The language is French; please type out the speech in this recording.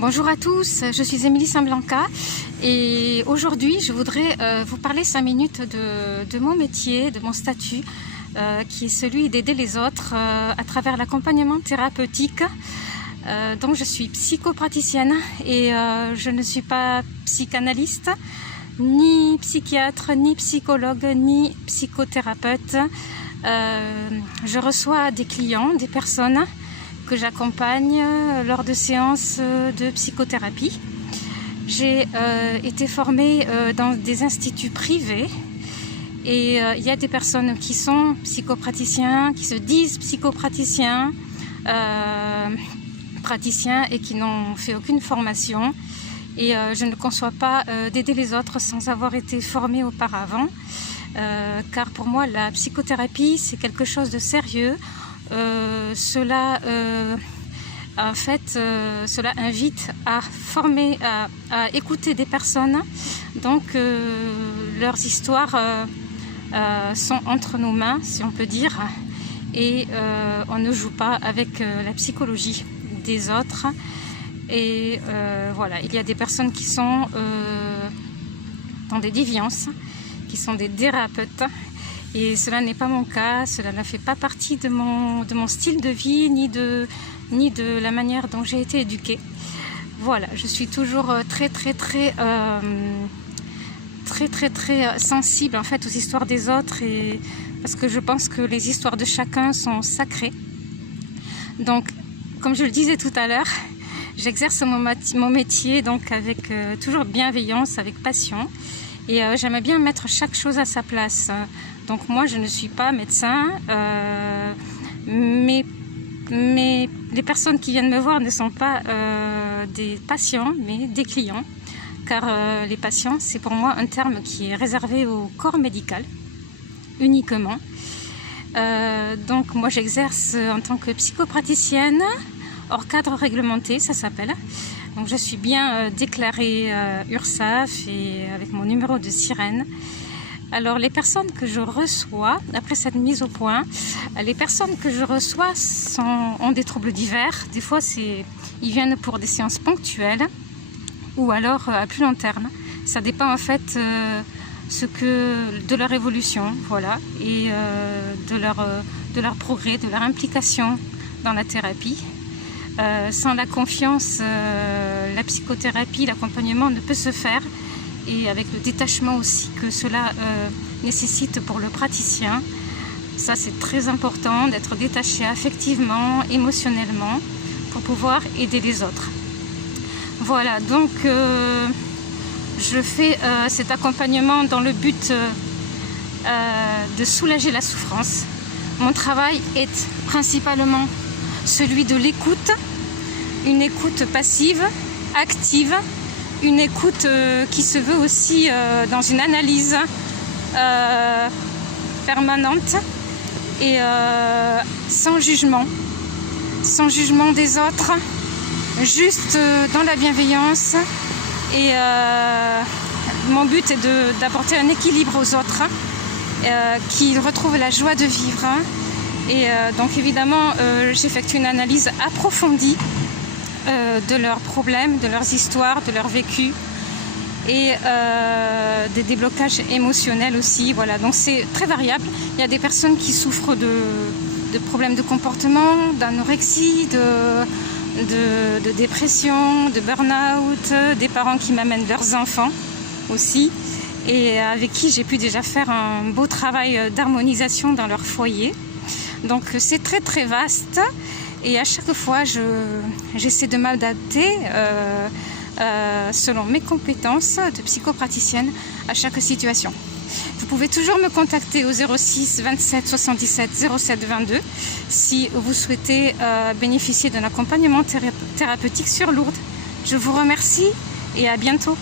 Bonjour à tous, je suis Émilie Samblanca et aujourd'hui je voudrais vous parler 5 minutes de mon métier, de mon statut qui est celui d'aider les autres à travers l'accompagnement thérapeutique. Donc je suis psychopraticienne et je ne suis pas psychanalyste, ni psychiatre, ni psychologue, ni psychothérapeute. Je reçois des clients, des personnes que j'accompagne lors de séances de psychothérapie. J'ai été formée dans des instituts privés et il y a des personnes qui sont psychopraticiens, qui se disent psychopraticiens, praticiens et qui n'ont fait aucune formation. Et je ne conçois pas d'aider les autres sans avoir été formée auparavant, car pour moi la psychothérapie c'est quelque chose de sérieux. Cela invite à former, à écouter des personnes. Donc leurs histoires sont entre nos mains, si on peut dire, et on ne joue pas avec la psychologie des autres. Et voilà, il y a des personnes qui sont dans des déviances, qui sont des thérapeutes. Et cela n'est pas mon cas, cela ne fait pas partie de mon style de vie, ni de la manière dont j'ai été éduquée. Voilà, je suis toujours très sensible en fait aux histoires des autres, et parce que je pense que les histoires de chacun sont sacrées. Donc, comme je le disais tout à l'heure, j'exerce mon métier donc avec toujours bienveillance, avec passion. Et j'aimais bien mettre chaque chose à sa place. Donc moi, je ne suis pas médecin, mais les personnes qui viennent me voir ne sont pas des patients, mais des clients. Car les patients, c'est pour moi un terme qui est réservé au corps médical, uniquement. Donc moi, j'exerce en tant que psychopraticienne, hors cadre réglementé, ça s'appelle. Donc je suis bien déclarée URSSAF et avec mon numéro de sirène. Alors les personnes que je reçois, après cette mise au point, les personnes que je reçois ont des troubles divers. Des fois ils viennent pour des séances ponctuelles ou alors à plus long terme. Ça dépend en fait de leur évolution, voilà, et de leur progrès, de leur implication dans la thérapie. Sans la confiance, la psychothérapie, l'accompagnement ne peut se faire, et avec le détachement aussi que cela nécessite pour le praticien. Ça, c'est très important d'être détaché affectivement, émotionnellement, pour pouvoir aider les autres. Voilà, donc je fais cet accompagnement dans le but de soulager la souffrance. Mon travail est principalement celui de l'écoute, une écoute passive, active, une écoute qui se veut aussi dans une analyse permanente et sans jugement des autres, juste dans la bienveillance. Et mon but est d'apporter un équilibre aux autres, qu'ils retrouvent la joie de vivre. Et donc évidemment, j'effectue une analyse approfondie de leurs problèmes, de leurs histoires, de leur vécu, et des déblocages émotionnels aussi. Voilà, donc c'est très variable. Il y a des personnes qui souffrent de problèmes de comportement, d'anorexie, de dépression, de burn-out, des parents qui m'amènent leurs enfants aussi, et avec qui j'ai pu déjà faire un beau travail d'harmonisation dans leur foyer. Donc c'est très vaste, et à chaque fois j'essaie de m'adapter selon mes compétences de psychopraticienne à chaque situation. Vous pouvez toujours me contacter au 06 27 77 07 22 si vous souhaitez bénéficier d'un accompagnement thérapeutique sur Lourdes. Je vous remercie et à bientôt.